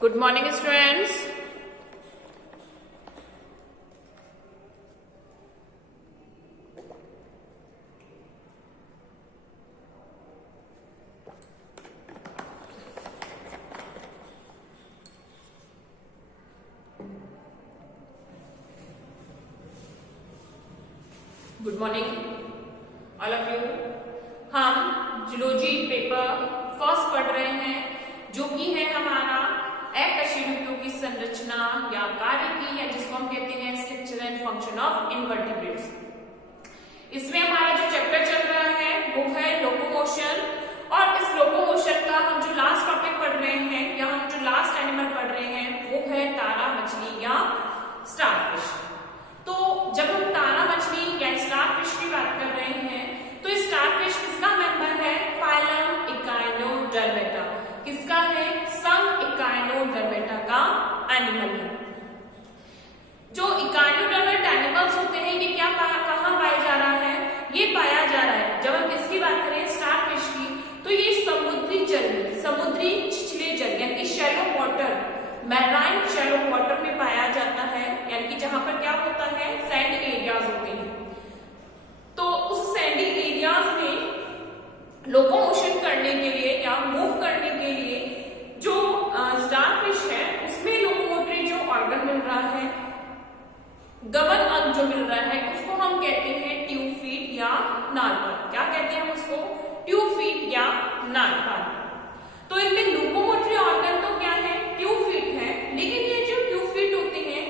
Good morning, students. Good morning all of you. हम zoology paper first पढ़ रहे हैं जो कि है हमारा अकशेरुकियों की संरचना या कार्य की, या जिसको हम कहते हैं structure and function of invertebrates. इसमें हमारा जो चैप्टर चल रहा है वो है लोकोमोशन, और इस लोकोमोशन का हम जो लास्ट टॉपिक पढ़ रहे हैं या हम जो लास्ट एनिमल पढ़ रहे हैं वो है तारा मछली या स्टारफिश। तो जब हम तारा मछली या स्टारफिश की बात कर रहे हैं तो स्टारफिश किसका मेंबर है? Phylum Echinodermata. किसका है? सम इकाइनोडर्मेटा का एनिमल है। जो इकाइनोडर्मेट एनिमल्स होते हैं ये क्या कहाँ पाया जा रहा है? ये पाया जा रहा है, जब हम इसकी बात करें स्टारफिश की, तो ये समुद्री जल में, समुद्री छिछले जल यानी shallow water, marine shallow water में पाया जाता है, यानी कि जहां पर क्या होता है, सैंड एरियाज होते हैं। तो उस सैंडी एरियाज में लोकोमोशन करने के लिए या मूव करने के लिए जो स्टारफिश है उसमें लोकोमोटरी जो ऑर्गन मिल रहा है, गमन अंग जो मिल रहा है, उसको हम कहते हैं ट्यूब फीट या नालपाल। क्या कहते हैं हम उसको? ट्यूब फीट या नालपाल। तो इनमें लोकोमोटरी ऑर्गन तो क्या है? ट्यूब फीट है, लेकिन ये जो ट्यूब फीट होते हैं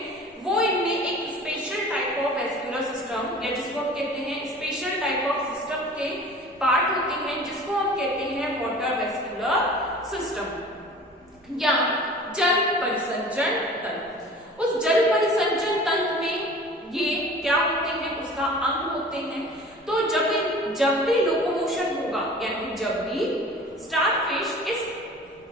वो इनमें एक special type of vascular system या जिसको हम कहते हैं स्पेशल टाइप ऑफ सिस्टम के पार्ट होते हैं, जिसको हम कहते हैं वाटर वेस्कुलर सिस्टम या जल परिसंचरण तंत्र। उस जल परिसंचरण तंत्र में ये क्या होते हैं? उसका अंग होते हैं। तो जब भी लोकोमोशन होगा, यानी जब भी स्टारफिश इस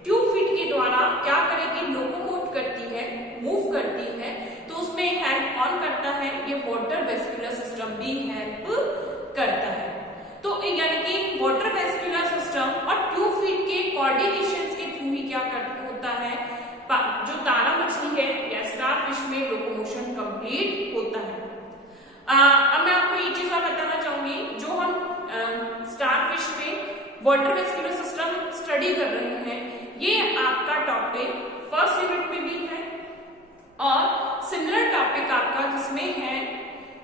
ट्यूब फीट के द्वारा क्या करेगी? लोकोमोट करती है, मूव करती है, तो उसमें हेल्प कौन करता है? ये वाटर वेस्कुलर सिस्टम भी हेल्प करता है। तो यानी कि वाटर वेस्कुलर सिस्टम और ट्यूब फीट के कोऑर्डिनेशन के थ्रू ही क्या होता है? जो तारा मछली है या स्टारफिश में लोकोमोशन कंप्लीट होता है। अब मैं आपको ये चीज बताना चाहूंगी, जो हम स्टारफिश में वाटर वेस्कुलर सिस्टम स्टडी कर रहे हैं, ये आपका टॉपिक फर्स्ट यूनिट में भी है और सिमिलर टॉपिक आपका जिसमें है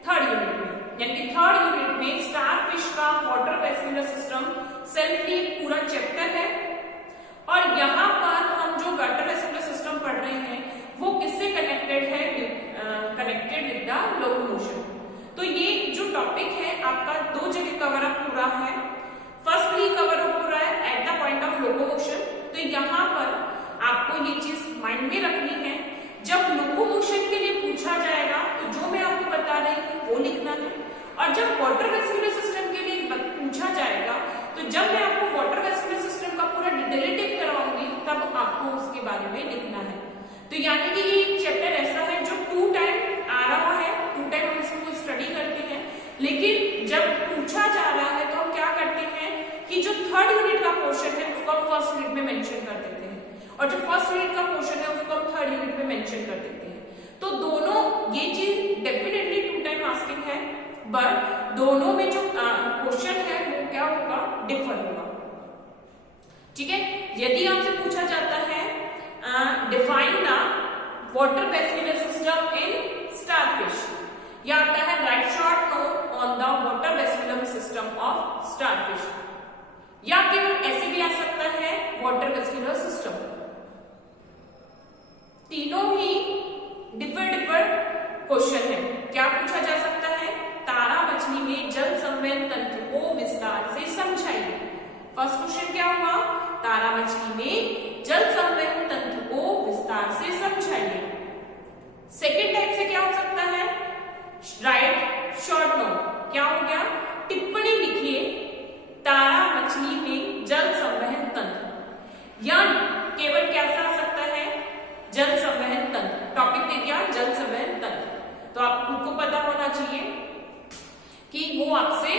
थर्ड यूनिट में, यानी कि थर्ड यूनिट में स्टारफिश का वाटर वेस्कुलर सिस्टम सेल्फली पूरा चैप्टर है। और यहाँ पर हम जो वाटर वेस्कुलर सिस्टम पढ़ रहे हैं वो किससे कनेक्टेड है? Connected with the locomotion. तो ये जो टॉपिक है आपका दो जगह कवर अप हो रहा है। फर्स्टली कवर अप हो रहा है at the point of locomotion. तो यहाँ पर आपको ये चीज माइंड में रखनी है, जब लोकोमोशन के लिए पूछा जाएगा तो जो मैं आपको बता रही हूँ वो लिखना है, और जब वाटर वेस्कुलर सिस्टम के लिए पूछा जाएगा तो जब मैं आपको वाटर वेस्कुलर सिस्टम का पूरा डिटेलेटिव करवाऊंगी तब आपको उसके बारे में लिखना है। तो यानी कि ये एक चैप्टर ऐसा है जो 2 टाइम आ रहा है, 2 टाइम हम इसको स्टडी करते हैं, लेकिन जब पूछा जा रहा है तो हम क्या करते हैं कि जो थर्ड यूनिट का पोर्शन है उसको हम फर्स्ट यूनिट में मेंशन कर देते हैं, और जो फर्स्ट यूनिट का पोर्शन है उसको हम थर्ड यूनिट में मेंशन कर देते हैं। तो दोनों ये चीज डेफिनेटली 2 टाइम आस्किंग है, बट दोनों में जो क्वेश्चन है वो क्या होगा? डिफर होगा। ठीक है, यदि आपसे पूछा जाता है define the water vascular system in starfish, या आता है right short note on the water vascular system of starfish, या केवल ऐसे भी आ सकता है वाटर वेस्कुलर सिस्टम। तीनों ही डिफर क्वेश्चन है। क्या पूछा जा सकता है? तारा मछली में जल संवहन तंत्र को विस्तार से समझाइए। फर्स्ट क्वेश्चन क्या हुआ? तारा मछली में जल संवहन तंत्र को विस्तार से समझाइए। सेकेंड टाइप से क्या हो सकता है? Right short note. क्या हो गया? टिप्पणी लिखिए तारा मछली में जल संवहन तंत्र, या केवल कैसा आ सकता है? जल संवहन तंत्र। टॉपिक दे दिया जल संवहन तंत्र, तो आपको खुद को पता होना चाहिए कि वो आपसे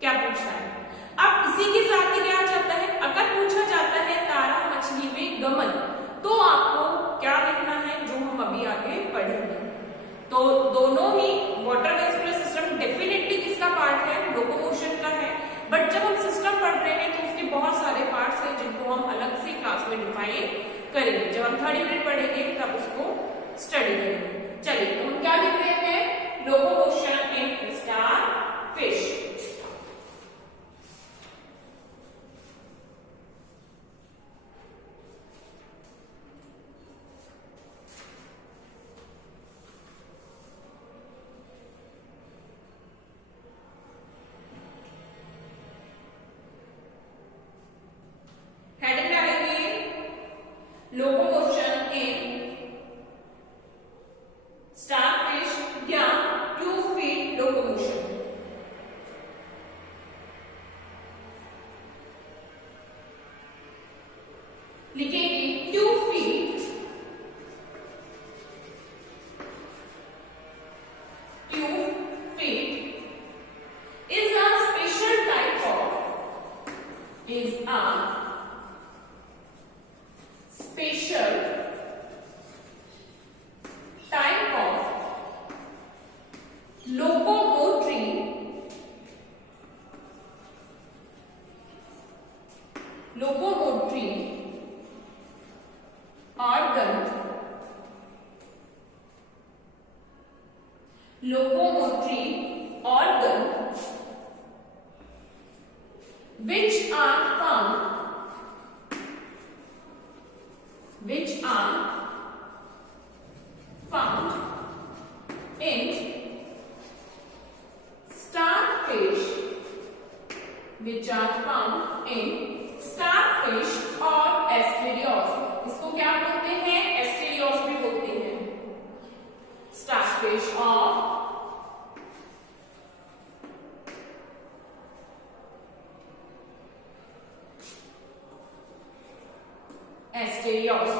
क्या पूछा है। अब इसी के साथ ही क्या आ जाता है, अगर पूछा जाता है तारा मछली में गमन, तो आप तो दोनों ही वाटर वेस्कुलर सिस्टम डेफिनेटली किसका पार्ट है, लोकोमोशन का है, बट जब हम सिस्टम पढ़ रहे हैं तो उसके बहुत सारे पार्ट्स हैं जिनको हम अलग से क्लास में डिफाइन करेंगे। जब हम थर्ड यूनिट पढ़ेंगे तब उसको स्टडी करेंगे। चलिए तो हम क्या लिख रहे हैं, locomotion in star fish. Locomotion in starfish या ट्यूब फीट लोकोमोशन। लिखेंगे tube feet, tube feet is a special type of, is a special type of locomotory organ, locomotory organ which are found in starfish, which are found in starfish और एस्टेरियोस। इसको क्या बोलते हैं, एस्टेरियोस भी बोलते हैं। Starfish और एस्टेरियोस।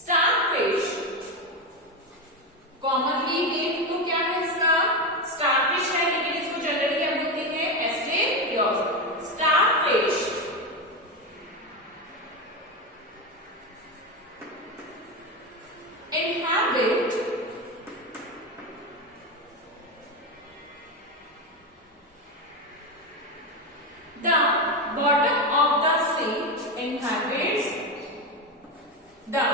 स्टारफिश कॉमनली नेम तो क्या है इसका, स्टारफिश है, लेकिन इसको जनरली क्या बोलते हैं, asteroids. Starfish inhabit the bottom of the sea, inhabits the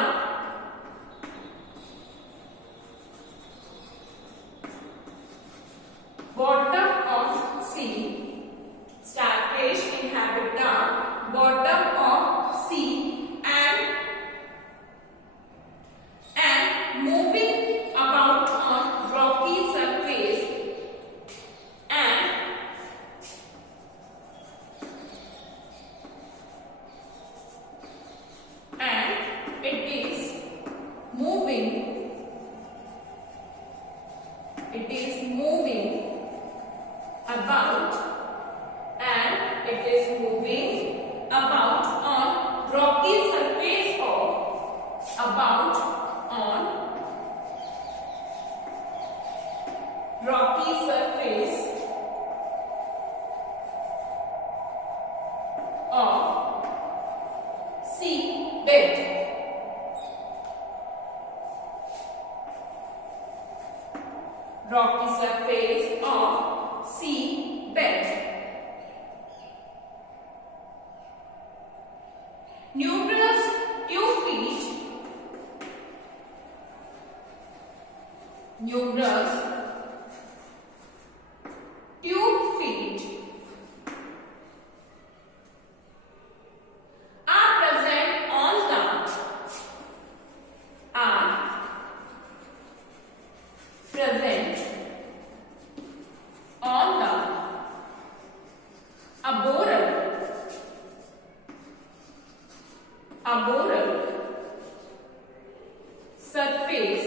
bottom of sea. Starfish inhabit the bottom of sea and moving about on rocky surface and it is moving about and it is moving about on rocky surface of about on rocky surface of sea bed. Rocky surface of sea bed. Numerous tube feet, numerous tube feet are present on the arboreal surface.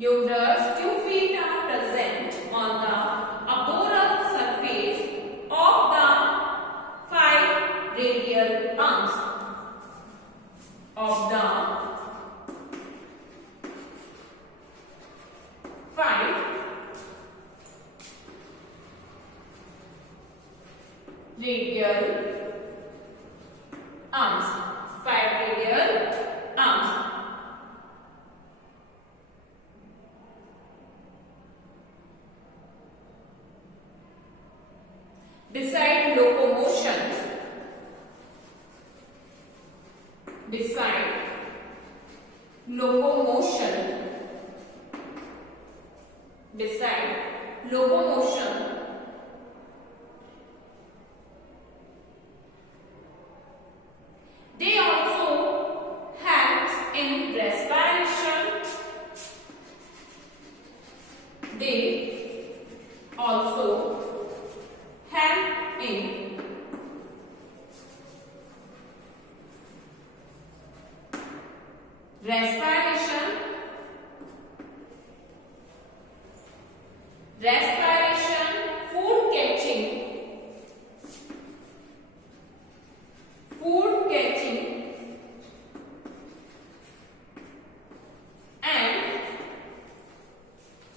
Numerous tube feet are present on the arboreal surface of the 5 radial arms of the 5 radial arms. 5 radial arms. beside locomotion, beside locomotion, beside locomotion, they also help in respiration, they also help in respiration,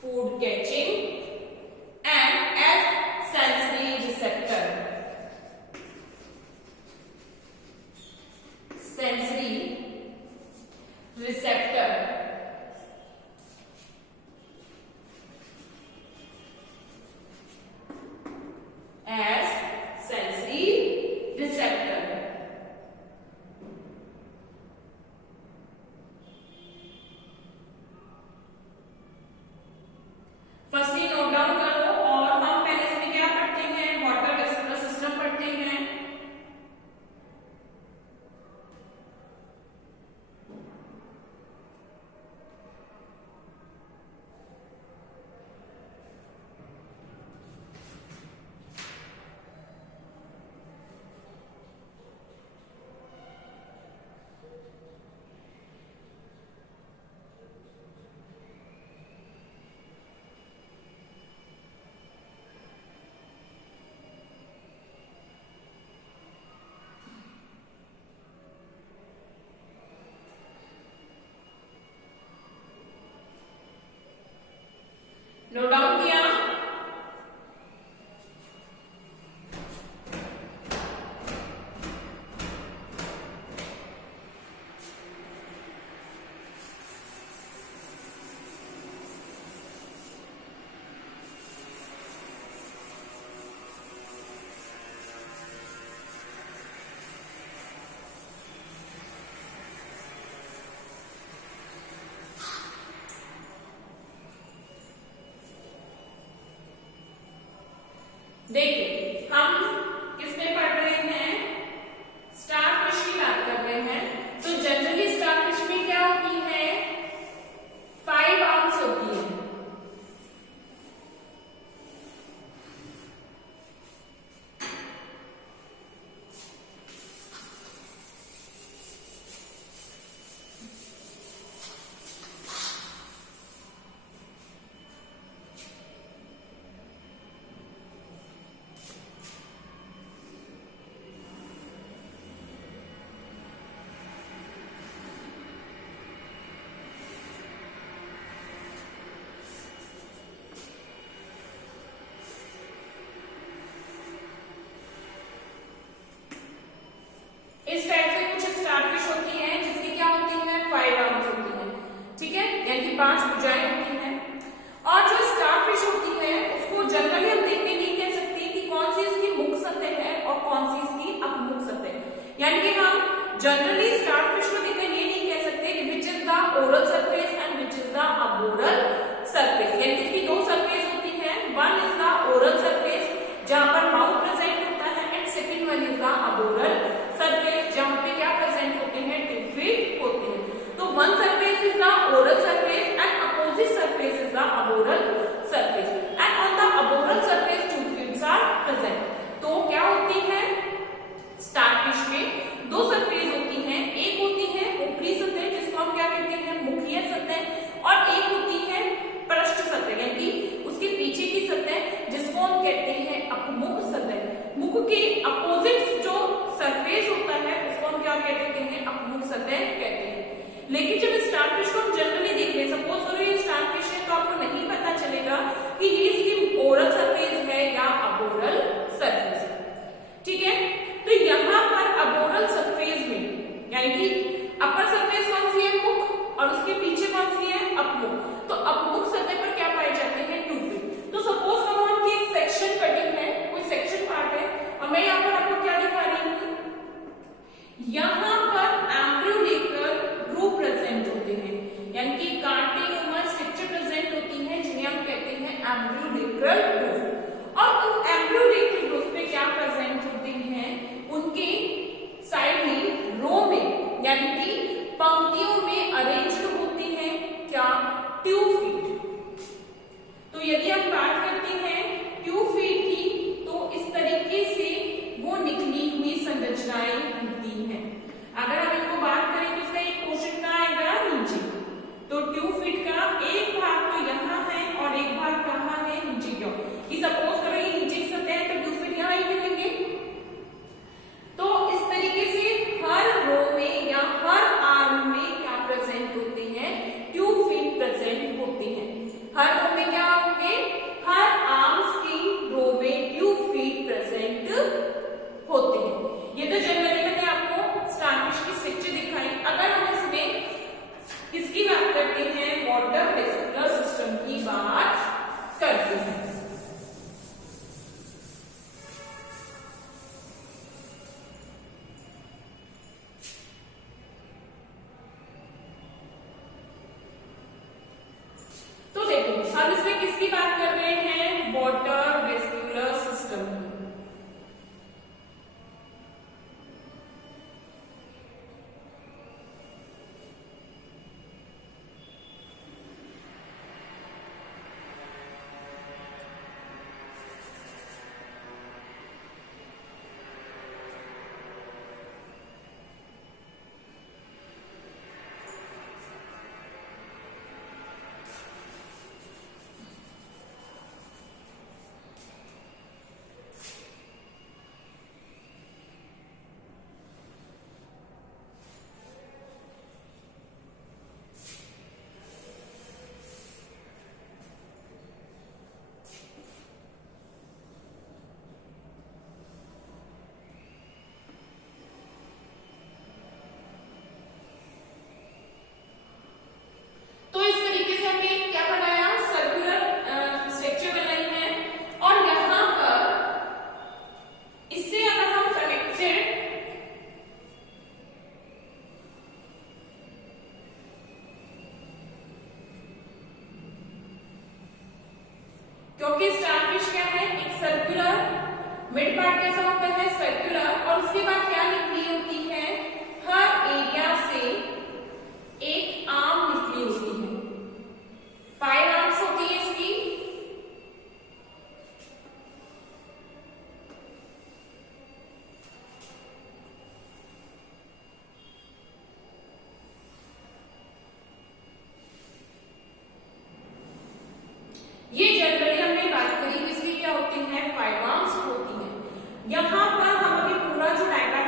food catching, and as sensory receptor, as sensory receptor. Firstly note down करो और हम पहले से क्या पढ़ते हैं, water vascular system पढ़ते हैं। नोट डाउन किया? देखिए हम किसमें पढ़ रहे हैं, स्टारफिश की बात कर रहे हैं। तो जनरली स्टारफिश में क्या होती है, 5 आर्म्स होती है। इस टाइप से कुछ स्टारफिश होती हैं जिसकी क्या होती है, 5 आर्म्स होती हैं, ठीक है, यानी कि 5 भुजाएं होती हैं। और जो स्टारफिश होती है उसको जनरली हम देख के नहीं कह सकते कि कौन सी इसकी मुख सतह है और कौन सी इसकी अपमुख सतह है। यानी कि हम जनरली स्टारफिश को देखकर ये नहीं कह सकते कि which is the oral surface and which is the aboral surface. यानी कि इसकी 2 सरफेस होती है, one is the oral surface जहां पर माउथ प्रेजेंट होता है, and second one is the aboral surface जहां पे क्या प्रेजेंट होते हैं, टिफ्फिट होते हैं। तो one surface is the oral surface and opposite surface is the aboral surface, and on the aboral surface टिफ्फिट्स आर प्रेजेंट। तो क्या होती है, स्टारफिश में 2 सरफेस होती हैं, एक होती है ऊपरी सतह जिसको हम क्या कहते हैं, मुखीय सतह, और एक होती है पृष्ठ सतह यानी उसके पीछे की सतह जिसको हम कहते हैं अपमुख सतह। मुख के अपोजिट जो सरफेस होता है उसको हम क्या कहते हैं, अपमुख सतह कहते हैं। लेकिन जब स्टारफिश को हम जनरली देख रहे हैं, सपोज करो ये स्टारफिश है, तो आपको नहीं पता चलेगा कि ये इसकी ओरल सरफेस है या अबोरल सरफेस है, ठीक है। तो यहाँ पर अबोरल सरफेस में यानी कि अपर सरफेस कौन सी है, मुख, और उसके पीछे कौन सी है, अपमुख। तो अपमुख सतह पर क्या पाए जाते हैं, ट्यूफिट। तो सपोज करो हम एक सेक्शन कटिंग है, कोई सेक्शन पार्ट है, अगर हम इनको बात करें तो इसका एक पोर्शन कहाँ आएगा, नीचे। तो ट्यूब फीट का एक भाग तो यहाँ है और एक भाग कहाँ है, नीचे की ओर। कि सपोज करो ये नीचे की सतह है तो ट्यूब फीट यहाँ ही मिलेंगे। तो इस तरीके से हर रो में या हर आर्म में क्या प्रेजेंट होते हैं, ट्यूब फीट प्रेजेंट होती हैं। हर रो में क्या होंगे, हर आर्म्स की रो में ट्यूब फीट प्रेजेंट होते हैं। ये तो जनरली मैंने आपको स्टारफिश की स्ट्रक्चर दिखाई। अगर हम इसमें किसकी बात करते हैं, वाटर वेस्कुलर सिस्टम की बात करते हैं। तो देखो हम इसमें किसकी बात कर रहे हैं, वाटर वेस्कुलर सिस्टम की। तो इस तरीके से हमने क्या बनाया, सर्कुलर स्ट्रक्चर बनाई है। और यहां पर इससे अगर हम कनेक्टेड क्योंकि स्टारफिश क्या है, एक सर्कुलर, मिड पार्ट कैसा होता है, सर्कुलर, और उसके बाद क्या निकली होती है, हर एरिया से एक आर्म निकली होती है। 5 आर्म्स होती है इसकी। ये जनरली हमने बात करी किसकी क्या होती है, 5 आर्म्स होती है। यहां पर हम अभी पूरा जो डायग्राम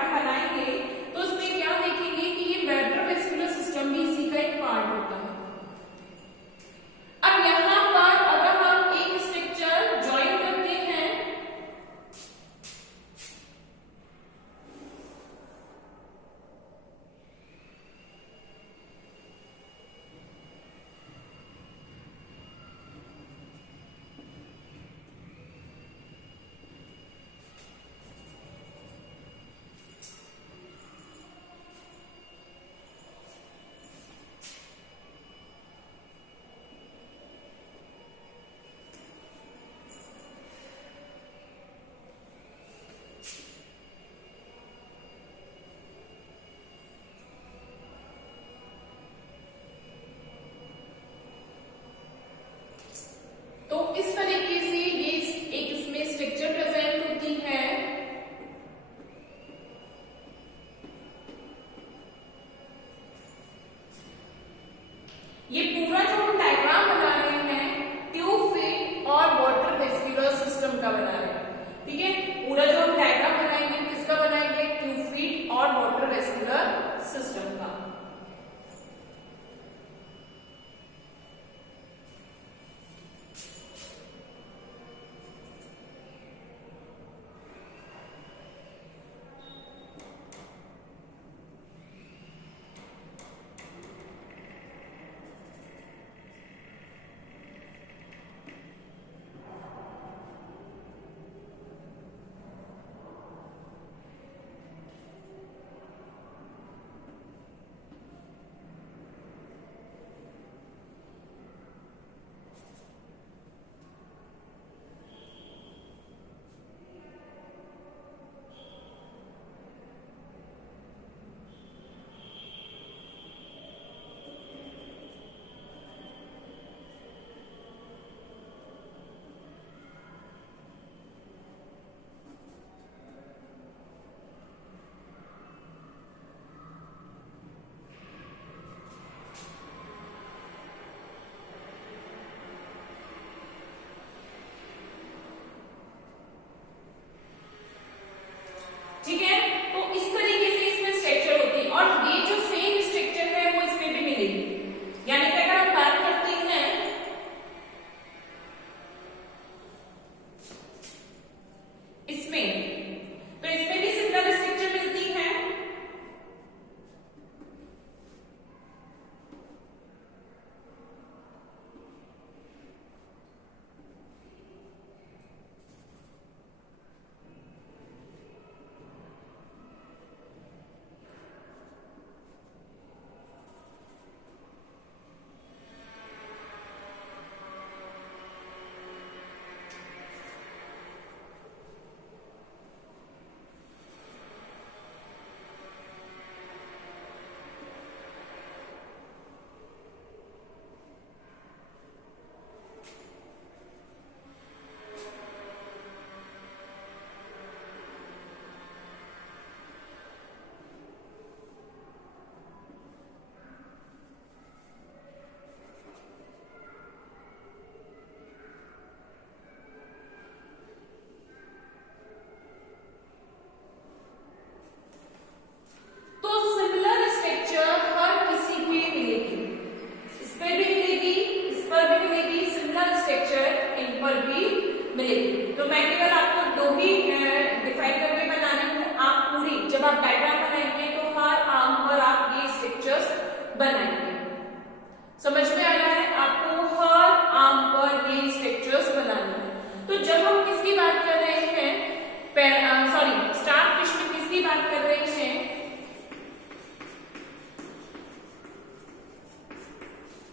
बात कर रहे हैं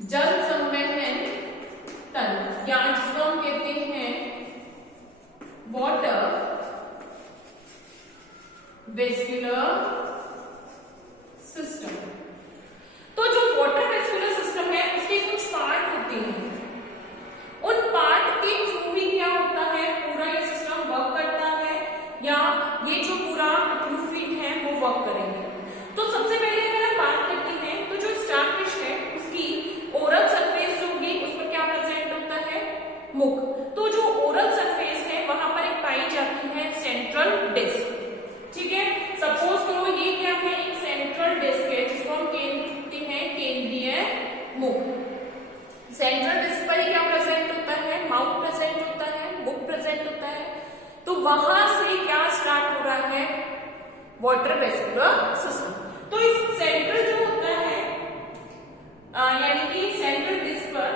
जल संवहन तंत्र, या जिसको हम कहते हैं वाटर वेस्कुलर सिस्टम। तो जो वाटर वेस्कुलर सिस्टम है उसके कुछ पार्ट होते हैं, उन पार्ट के थ्रू ही क्या होता है पूरा ये सिस्टम वर्क करता है, या ये जो पूरा फ्लूइड है वो वर्क करेंगे। तो सबसे पहले अगर हम बात करते हैं तो जो स्टारफिश है उसकी ओरल सरफेस जो होगी उस पर क्या प्रेजेंट होता है, मुख। तो जो ओरल सरफेस है वहां पर एक पाई जाती है सेंट्रल डिस्क, ठीक है। सपोज करो ये क्या है, एक सेंट्रल डिस्क है जिसको हम कहते हैं केंद्रीय मुख। सेंट्रल डिस्क पर ही क्या प्रेजेंट होता है, माउथ प्रेजेंट होता है, मुख प्रेजेंट होता है। तो वहां से क्या स्टार्ट हो रहा है, वाटर वेस्कुलर सिस्टम। तो इस सेंट्रल जो होता है यानी कि सेंट्रल डिस्क पर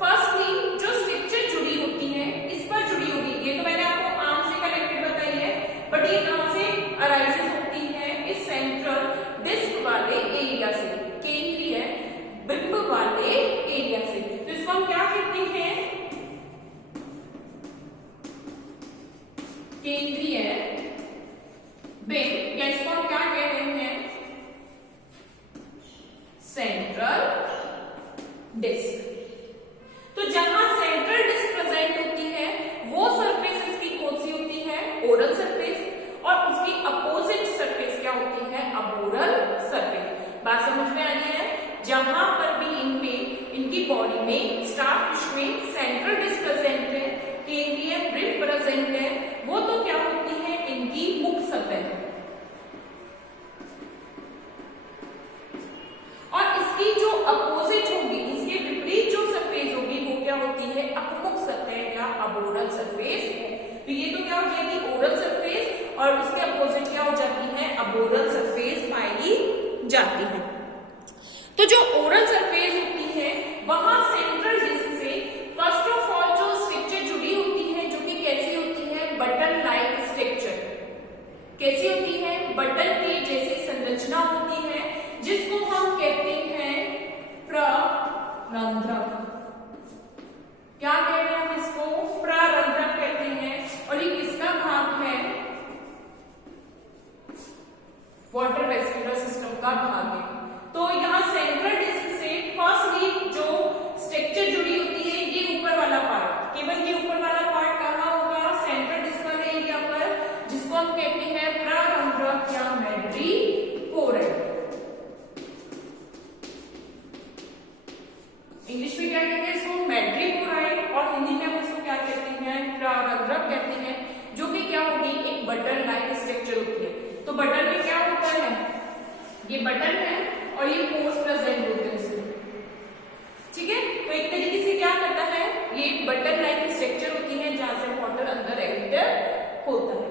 फर्स्टली जो स्ट्रक्चर जुड़ी होती है इस पर जुड़ी होगी। ये तो मैंने आपको आर्म से कनेक्टेड बताई है, बट ये कहां से अराइजेस होती है, इस सेंट्रल डिस्क वाले एरिया से, केंद्रीय बिंब वाले एरिया से। तो इसको हम क्या कहते हैं, केंद्रीय बिंब, या इसको हम क्या कह रहे हैं, सेंट्रल डिस्क। तो जहां सेंट्रल डिस्क प्रेजेंट होती है वो सरफेस इसकी कौन सी होती है, ओरल सरफेस, और उसकी अपोजिट सरफेस क्या होती है, अबोरल सरफेस। बात समझ में आ रही है। जहां पर भी इनमें इनकी बॉडी में स्टारफिश में सेंट्रल डिस्क प्रेजेंट है, केंद्रीय बिंब प्रेजेंट है, वो तो क्या होती है, इनकी मुख सतह। और इसकी जो अपोजिट होगी, इसके विपरीत जो सरफेस होगी वो क्या होती है, अपमुख सतह या अबोरल सरफेस है। तो ये तो क्या हो जाएगी, ओरल सरफेस, और उसके अपोजिट क्या हो जाती है, अबोरल सरफेस पाई जाती है। तो जो ओरल सरफेस होती है वहां सेंट्रल डिस्क से फर्स्ट ऑफ ऑल जो स्ट्रक्चर जुड़ी होती है जो कि कैसी होती है, बटन लाइक स्ट्रक्चर। कैसी होती है, बटन की जैसी संरचना होती है, जिसको हम कहते हैं प्ररंध्रक। क्या कह रहे हैं इसको, प्ररंध्रक कहते हैं। और ये किसका भाग है, वाटर वेस्कुलर सिस्टम का भाग है। तो यहाँ सेंट्रल डिस्क से फर्स्टली जो स्ट्रक्चर जुड़ी होती है ये ऊपर वाला पार्ट, केवल ये ऊपर वाला पार्ट कहाँ होगा, सेंट्रल डिस्क वाले एरिया पर, जिसको हम कहते हैं प्ररंध्रक या मैड्रीपोराइड। इंग्लिश में क्या कहते हैं इसको, मैड्रीपोराइड, और हिंदी में हम इसको क्या कहते हैं, प्ररंध्रक कहते हैं, जो कि क्या होगी, एक बटन लाइक स्ट्रक्चर होती है। तो बटन में क्या होता है, ये बटन है और ये पोर्स प्रेजेंट होते हैं इसमें, ठीक है। तो एक तरीके से क्या करता है, ये बटन लाइक स्ट्रक्चर होती है जहां से वाटर अंदर एंटर होता है।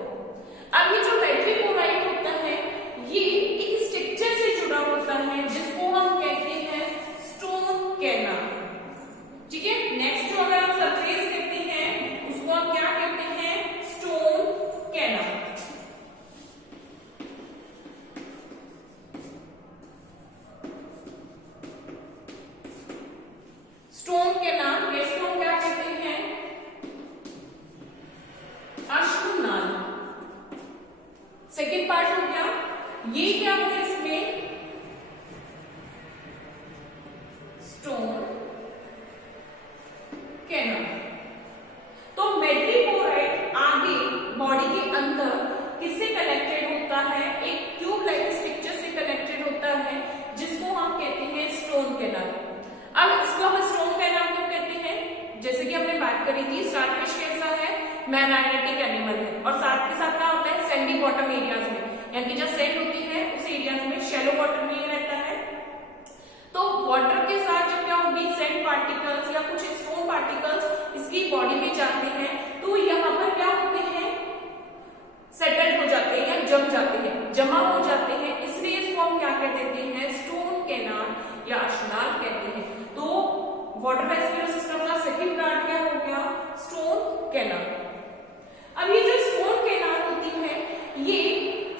अब ये जो मैड्रीपोराइड होता है ये एक स्ट्रक्चर से जुड़ा होता है जिसको हम कहते हैं स्टोन कैनाल, ठीक है। नेक्स्ट जो अगर हम सरफेस कहते हैं उसको हम क्या कहते हैं, स्टोन कैनाल। स्टोन कैनाल, इसको हम क्या कहते हैं, अश्रुनाल। सेकेंड पार्ट हो गया, ये क्या है इसमें, स्टोन कैनाल। तो मैड्रीपोराइड आगे बॉडी के अंदर किससे कनेक्टेड होता है, एक ट्यूब लाइक स्ट्रक्चर से कनेक्टेड होता है जिसको हम कहते हैं स्टोन कैनाल। अब इसको हम स्टोन कैनाल क्यों कहते हैं, जैसे कि हमने बात करी थी, स्टारफिश कैसा है, मैग्नेटिक एनिमल है, और साथ के साथ क्या होता है, सैंडी बॉटम एरियाज में, यानी कि जो सैंड होती है उस एरियाज में, शैलो वाटर में ही रहता है। तो वाटर के साथ जब क्या होगी, सैंड पार्टिकल्स या कुछ स्टोन पार्टिकल्स इसकी बॉडी में जाते हैं तो यहाँ पर क्या होते हैं, सेटल हो जाते हैं या जम जाते हैं, जमा हो जाते हैं, इसलिए इसको हम क्या कह देते हैं, स्टोन कैनाल या अश्रुनाल कहते हैं। तो वाटर वेस्कुलर सिस्टम का सेकंड पार्ट क्या हो गया, स्टोन कैनाल। अब ये जो स्टोन कैनाल होती है ये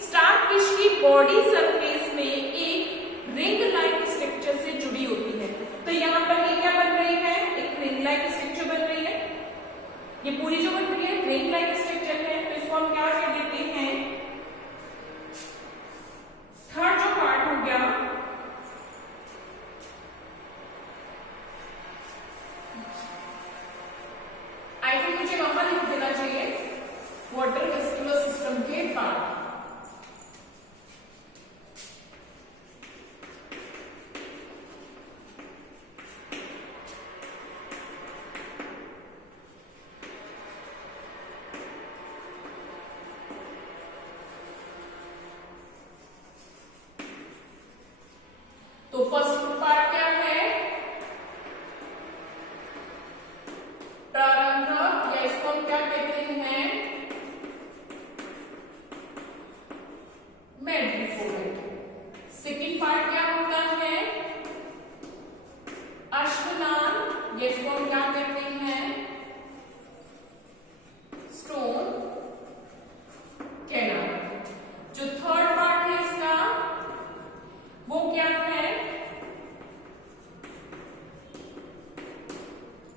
स्टारफिश की बॉडी सरफेस में एक रिंग लाइक स्ट्रक्चर से जुड़ी होती है। तो यहाँ पर ये क्या बन रही है, एक रिंग लाइक स्ट्रक्चर बन रही है। ये पूरी जो बन रही है रिंग लाइक स्ट्रक्चर है। तो इसको हम क्या कह देते हैं, थर्ड जो पार्ट हो गया आई थिंक मुझे वहां लिख देना चाहिए वाटर वेस्कुलर सिस्टम के पार्ट। तो फर्स्ट पार्ट क्या है, प्रारंभक, या इसको हम क्या कहते हैं, मेड्रिफोइड। सेकंड पार्ट क्या होता है, अश्वनाल, या इसको हम क्या कहते हैं, स्टोन कैनाल। जो थर्ड पार्ट है इसका वो क्या है,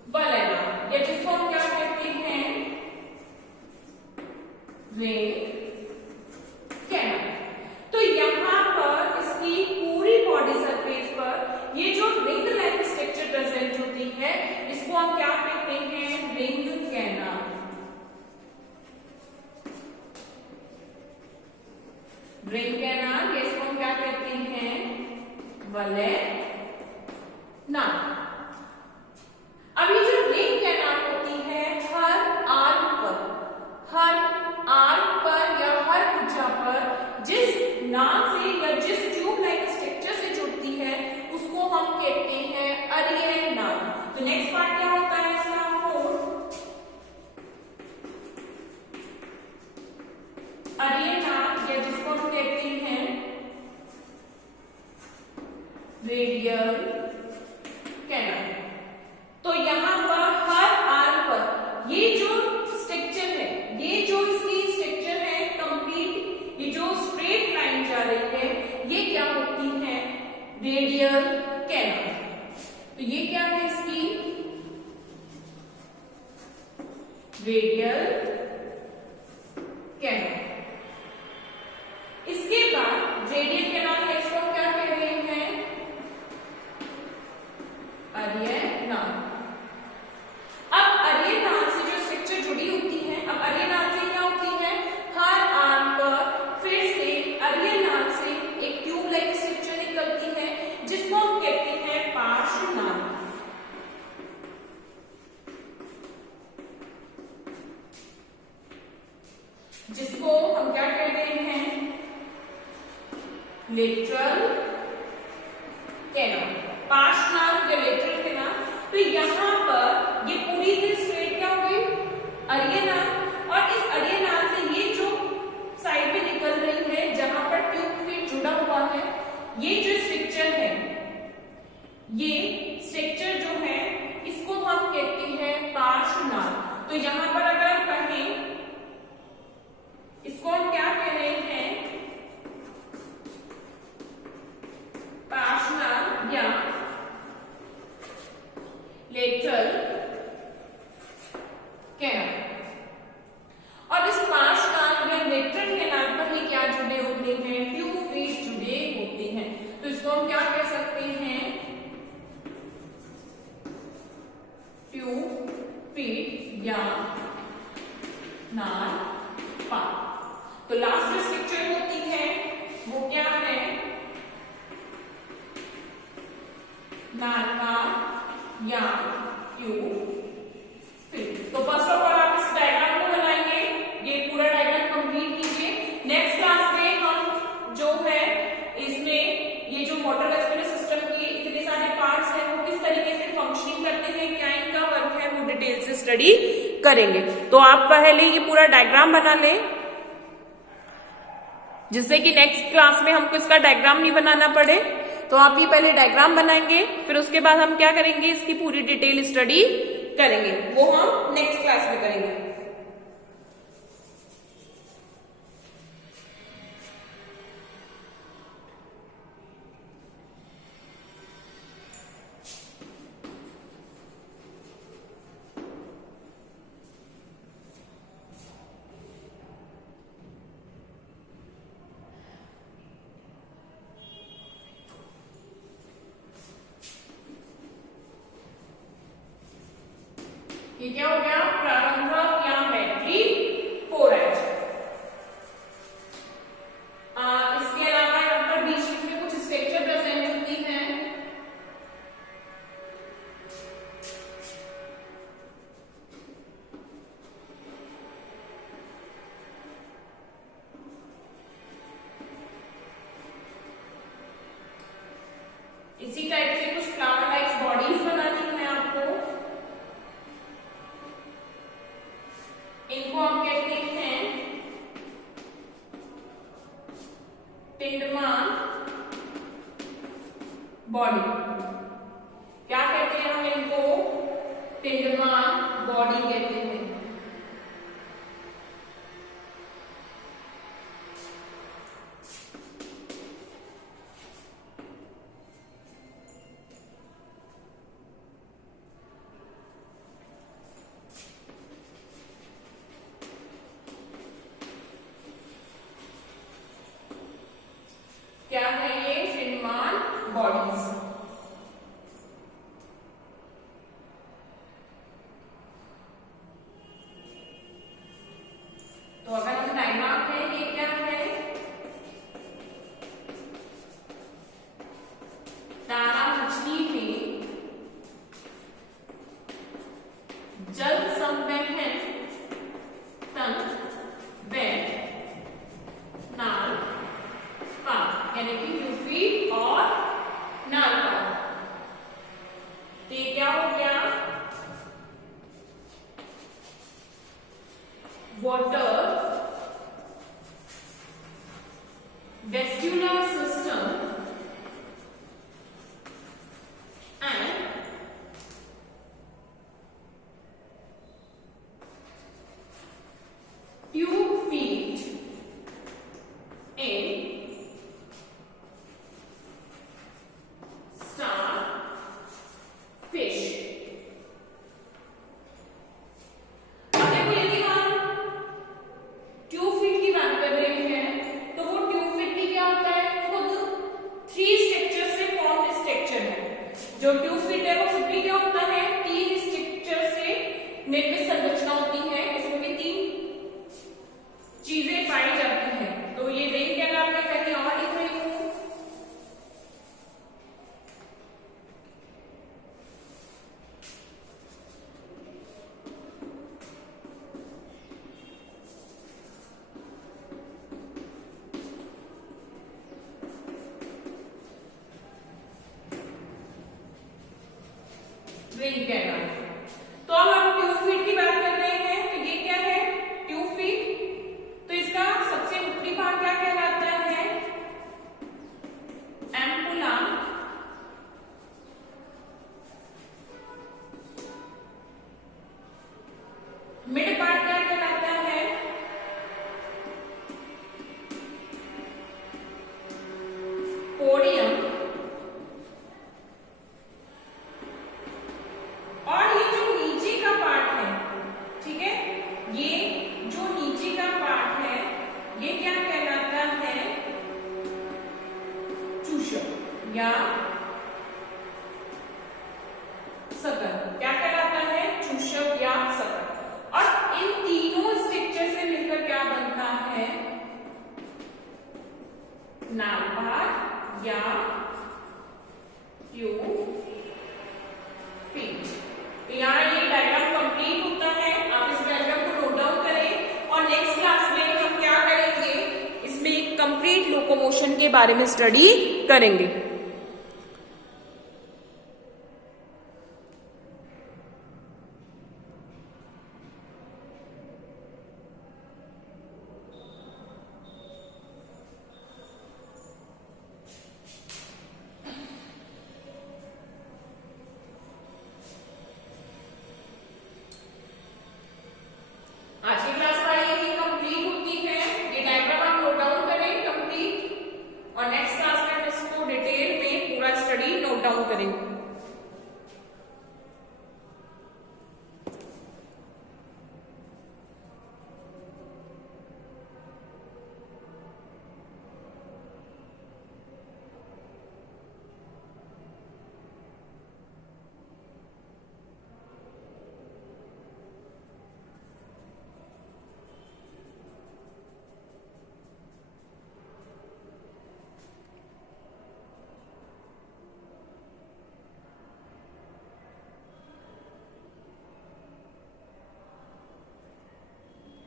वलेना, या जिसको हम क्या कहते हैं, रिंग कैनाल। तो यहां पर इसकी पूरी बॉडी सरफेस पर ये जो रिंग लाइक स्ट्रक्चर प्रेजेंट होती है इसको हम क्या कहते हैं, रिंग कैनाल। रिंग कैनाल, या इसको हम क्या कहते हैं, वलेना। अब ये जो रिंग कैनाल होती है हर आर्क पर या हर भुजा पर जिस नाल से या जिस ट्यूब लाइक स्ट्रक्चर से जुड़ती है उसको हम कहते हैं अरियल नाल। तो नेक्स्ट पार्ट क्या होता है इसका, फोर्थ, अरियल नाल, या जिसको हम कहते हैं रेडियल कैनाल। तो यहां पर हर आर्क पर ये जो स्ट्रक्चर है, ये जो इसकी स्ट्रक्चर है कंप्लीट, ये जो स्ट्रेट लाइन जा रही है ये क्या होती है, रेडियल कैनाल। तो ये क्या है इसकी, रेडियल कैनाल। इसके बाद रेडियल कैनाल है, इसको हम क्या कह रहे हैं, अरियल नाल। अब अरियल नाल से जो स्ट्रक्चर जुड़ी होती है, अब अरियल नाल से क्या होती है, हर आर्म पर फिर से अरियल नाल से एक ट्यूब लाइक स्ट्रक्चर निकलती है जिसको हम कहते हैं पार्श्वनाल। जिसको हम क्या कह रहे हैं, लेटरल कैनाल। पार्श्वनाल या लेटरल कैनाल। तो यहाँ पर ये पूरी स्ट्रेट क्या हो गई, अरियल नाल, और इस अरियल नाल से ये जो साइड पे निकल रही है जहां पर ट्यूब फिट जुड़ा हुआ है, ये जो स्ट्रक्चर है, ये स्ट्रक्चर जो है इसको हम कहते हैं पार्श्वनाल। तो यहाँ पर अगर कहें इसको हम क्या कह रहे हैं, पार्श्वनाल या लेटरल कैनाल। और इस पार्श्वनाल या लेटरल कैनाल पर ही क्या जुड़े होते हैं, ट्यूब फिट जुड़े होते हैं। तो इसको हम क्या कह सकते हैं, ट्यूब फिट या नाल पार्ट। तो लास्ट जो स्ट्रक्चर होती है वो क्या है, नालका या ट्यूब फिट। तो फर्स्ट ऑफ ऑल आप इस डायग्राम को बनाएंगे, ये पूरा डायग्राम कंप्लीट कीजिए। नेक्स्ट क्लास में हम जो है इसमें ये जो वाटर वेस्कुलर सिस्टम के इतने सारे पार्ट्स हैं वो किस तरीके से फंक्शनिंग करते हैं, क्या इनका वर्क है, वो डिटेल से स्टडी करेंगे। तो आप पहले ये पूरा डायग्राम बना लें जिससे कि नेक्स्ट क्लास में हमको इसका डायग्राम नहीं बनाना पड़े। तो आप ये पहले डायग्राम बनाएंगे, फिर उसके बाद हम क्या करेंगे, इसकी पूरी डिटेल स्टडी करेंगे, वो हम नेक्स्ट क्लास में करेंगे। ये क्या हो गया, प्रारंभक या बैटरी फोरज। इसके अलावा यहाँ पर बीच में कुछ स्ट्रक्चर प्रेजेंट होती हैं। इसी टाइप से कुछ फ्लावर लाइक बॉडीज बनानी है आपको। इनको हम कहते हैं पिंडमान बॉडी। क्या कहते हैं हम इनको, पिंडमान बॉडी कहते हैं। क्या है ये, पिंडमान बॉडीज। तो अगर हम डायग्राम है, ये क्या है, तारा मछली में जल संवहन तंत्र व नाल पार, यानी कि ट्यूफीड और नाल पार। तो ये क्या हो गया, water vascular system and tube feet in fish. अब देखो, यदि हम ट्यूब फीट की बात कर रहे हैं तो वो ट्यूब फीट भी क्या होता है, खुद 3 स्ट्रक्चर से फॉर्म स्ट्रक्चर है। जो ट्यूब फीट है वो खुद भी क्या होता है, 3 स्ट्रक्चर से निर्मित संरचना होती है। इसमें भी 3 चीजें पाई जाती हैं। तो ये रिंग क्या नाम है, कहीं और लिख रही हूँ। रिंग कहना है। तो अब हम ट्यूब फीट की बात कर रहे हैं। तो ये क्या है, ट्यूब फीट। तो इसका सबसे ऊपरी भाग क्या कहलाता है, एम्पुला। मिड पार्ट क्या कहलाता है, पोडियम। और ये जो नीचे का पार्ट है, ठीक है, ये जो नीचे का पार्ट है ये क्या कहलाता है, चूषक या सकल। क्या कहलाता है, चूषक या सकल। और इन तीनों स्ट्रक्चर से मिलकर क्या बनता है, नालपार या ट्यूब फीट। यहाँ ये डायग्राम कंप्लीट होता है। आप इस डायग्राम को नोट डाउन करें और नेक्स्ट क्लास में हम क्या करेंगे, इसमें एक कंप्लीट लोकोमोशन के बारे में स्टडी करेंगे। आज की क्लास हमारी यही कंप्लीट होती है। ये डायग्राम आप नोट डाउन करें कंप्लीट, और नेक्स्ट क्लास में हम इसको डिटेल में पूरा स्टडी नोट डाउन करेंगे।